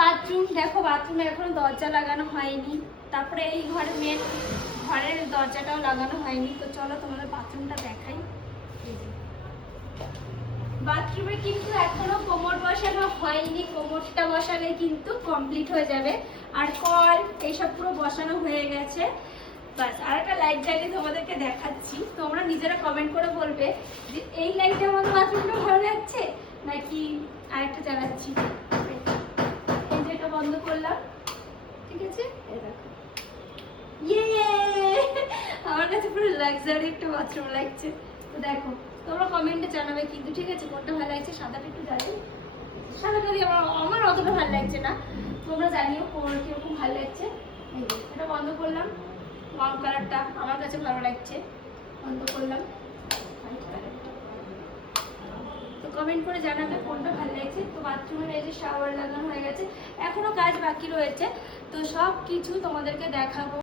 Bathroom, দেখো বাথরুমে এখনো দরজা লাগানো হয়নি। তারপরে এই ঘরের দরজাটাও লাগানো হয়নি। তো চলো তোমাদের বাথরুমটা দেখাই। বাথরুমে কিন্তু এখনো কোমর বসানো হয়নি, কোমরটা বসালে কিন্তু কমপ্লিট হয়ে যাবে। আর কল এইসব পুরো বসানো হয়ে গেছে। বাস, আর একটা লাইট জ্বালিয়ে তোমাদেরকে দেখাচ্ছি। তোমরা নিজেরা কমেন্ট করে বলবে যে এই লাইটটা আমাদের বাথরুমটা ভালো লাগছে নাকি আরেকটা জ্বালাচ্ছি। এই যে এটা বন্ধ করলাম, ঠিক আছে? এই দেখো, ইয়ে, আমার কাছে পুরো লাক্সারি একটা বাথরুম লাগছে। তো দেখো, তোমরা কমেন্টে জানাবে কিন্তু, ঠিক আছে, কোনটা ভালো লাগছে। সাদাটা একটু জ্বালি, সাদাটা দিয়ে আমার অতটা ভালো লাগছে না। তোমরা জানিও কোন কিরকম ভালো লাগছে। এই যে এটা বন্ধ করলাম, ওয়ার্ম কালারটা আমার কাছে ভালো লাগছে, বন্ধ করলাম। তো কমেন্ট করে জানাবে কোনটা ভালো লাগছে। তো বাথরুমের এই যে শাওয়ার লাগানো হয়ে গেছে, এখনো কাজ বাকি রয়েছে। তো সব কিছু তোমাদেরকে দেখাবো।